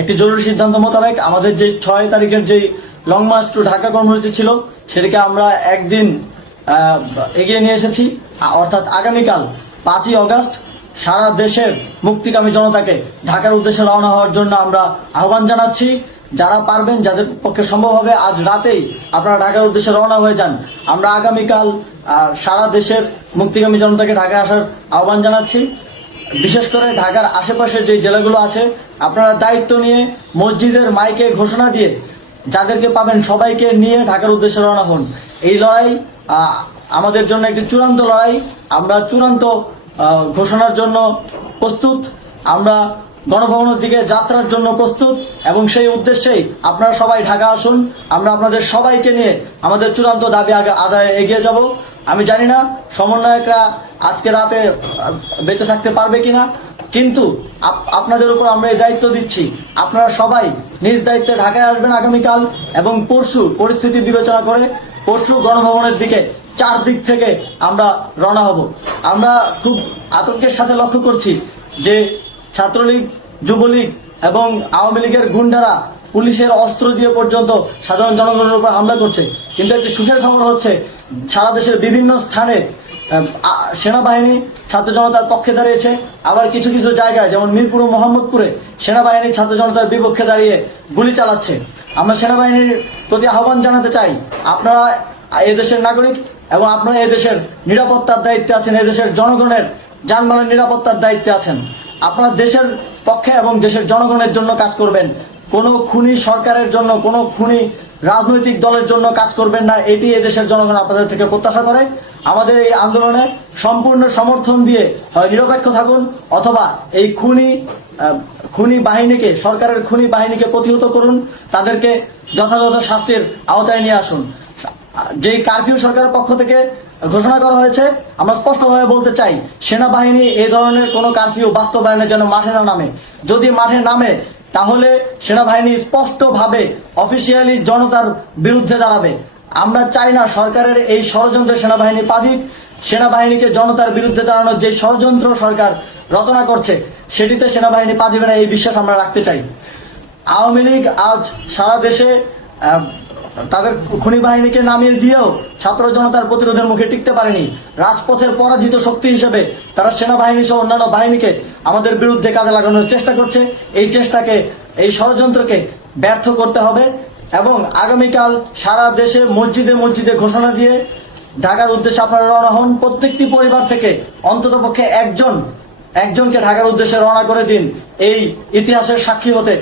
একটি জরুরি সিদ্ধান্ত মোতাবেক আমাদের যে 6 তারিখের যে লং মার্চ টু ঢাকা কর্মসূচি ছিল সেটাকে আমরা একদিন এগিয়ে নিয়ে এসেছি। অর্থাৎ আগামীকাল 5ই অগস্ট সারা দেশের মুক্তিকামী জনতাকে ঢাকার উদ্দেশ্যে রওনা হওয়ার জন্য আমরা আহ্বান জানাচ্ছি। যারা পারবেন, যাদের পক্ষে সম্ভব হবে, আজ রাতেই আপনারা ঢাকার উদ্দেশ্যে রওনা হয়ে যান। আমরা আগামীকাল সারা দেশের মুক্তিকামী জনতাকে ঢাকায় আসার আহ্বান জানাচ্ছি। বিশেষ করে ঢাকার আশেপাশের যে জেলাগুলো আছে, আপনারা দায়িত্ব নিয়ে মসজিদের মাইকে ঘোষণা দিয়ে যাদেরকে পাবেন সবাইকে নিয়ে ঢাকার উদ্দেশ্যে রওনা হন। এই লড়াই আমাদের জন্য একটি চূড়ান্ত লড়াই। আমরা চূড়ান্ত ঘোষণার জন্য প্রস্তুত। আমরা গণভবনের দিকে যাত্রার জন্য প্রস্তুত এবং সেই উদ্দেশ্যেই আপনারা সবাই ঢাকা আসুন। আমরা আপনাদের সবাইকে নিয়ে আমাদের চূড়ান্ত দাবি আদায়ে এগিয়ে যাব। আমি জানি না সমন্বয়করা আজকে রাতে বেঁচে থাকতে পারবে কিনা, কিন্তু আপনাদের উপর আমরা এই দায়িত্ব দিচ্ছি। আপনারা সবাই নিজ দায়িত্বে ঢাকায় আসবেন আগামীকাল এবং পরশু পরিস্থিতি বিবেচনা করে পরশু গণভবনের দিকে 4 দিক থেকে আমরা রওনা হব। আমরা খুব আতঙ্কের সাথে লক্ষ্য করছি যে ছাত্রলীগ, যুবলীগ এবং আওয়ামী লীগের গুন্ডারা পুলিশের অস্ত্র দিয়ে পর্যন্ত সাধারণ জনগণের উপর হামলা করছে। কিন্তু একটি সুখের খবর হচ্ছে, সারা দেশের বিভিন্ন স্থানে সেনাবাহিনী ছাত্র জনতার পক্ষে দাঁড়িয়েছে। আবার কিছু কিছু জায়গায় যেমন মিরপুর ও মোহাম্মদপুরে সেনাবাহিনী ছাত্র জনতার বিপক্ষে দাঁড়িয়ে গুলি চালাচ্ছে। আমরা সেনাবাহিনীর প্রতি আহ্বান জানাতে চাই, আপনারা এদেশের নাগরিক এবং আপনারা এদেশের নিরাপত্তার দায়িত্বে আছেন, এদেশের জনগণের যানবাহনের নিরাপত্তার দায়িত্বে আছেন। আপনারা দেশের পক্ষে এবং দেশের জনগণের জন্য কাজ করবেন। কোনো খুনি সরকারের জন্য, কোনো খুনি রাজনৈতিক দলের জন্য কাজ করবেন না। এটি এদেশের জনগণ আপনাদের থেকে প্রত্যাশা করে। আমাদের এই আন্দোলনে সম্পূর্ণ সমর্থন দিয়ে হয় নিরপেক্ষ থাকুন, অথবা এই খুনি বাহিনীকে, সরকারের খুনি বাহিনীকে প্রতিহত করুন, তাদেরকে যথাযথ শাস্তির আওতায় নিয়ে আসুন। যে কারফিউ সরকারের পক্ষ থেকে ঘোষণা করা হয়েছে, আমরা স্পষ্টভাবে বলতে চাই, সেনাবাহিনী এই ধরনের কোনো কারফিউ বাস্তবায়নের জন্য মাঠে না নামে। যদি মাঠে নামে তাহলে সেনাবাহিনী স্পষ্টভাবে অফিসিয়ালি জনতার বিরুদ্ধে দাঁড়াবে। আমরা চাই না সরকারের এই ষড়যন্ত্রে সেনাবাহিনী পা দিক। সেনাবাহিনীকে জনতার বিরুদ্ধে দাঁড়ানোর যে ষড়যন্ত্র সরকার রচনা করছে সেটিতে সেনাবাহিনী পা দিবে না, এই বিশ্বাস আমরা রাখতে চাই। আওয়ামী লীগ আজ সারা দেশে তাদের খুনি বাহিনীকে নামিয়ে দিয়েও ছাত্র জনতার প্রতিরোধের মুখে টিকতে পারেনি। রাজপথের পরাজিত শক্তি হিসেবে তারা সেনাবাহিনী সহ অন্যান্য বাহিনীকে আমাদের বিরুদ্ধে কাজে লাগানোর চেষ্টা করছে। এই চেষ্টাকে, এই ষড়যন্ত্রকে ব্যর্থ করতে হবে এবং আগামীকাল সারা দেশে মসজিদে মসজিদে ঘোষণা দিয়ে ঢাকার উদ্দেশ্যে আপনারা রওনা হন। প্রত্যেকটি পরিবার থেকে অন্ততপক্ষে একজনকে ঢাকার উদ্দেশ্যে রওনা করে দিন, এই ইতিহাসের সাক্ষী হতে।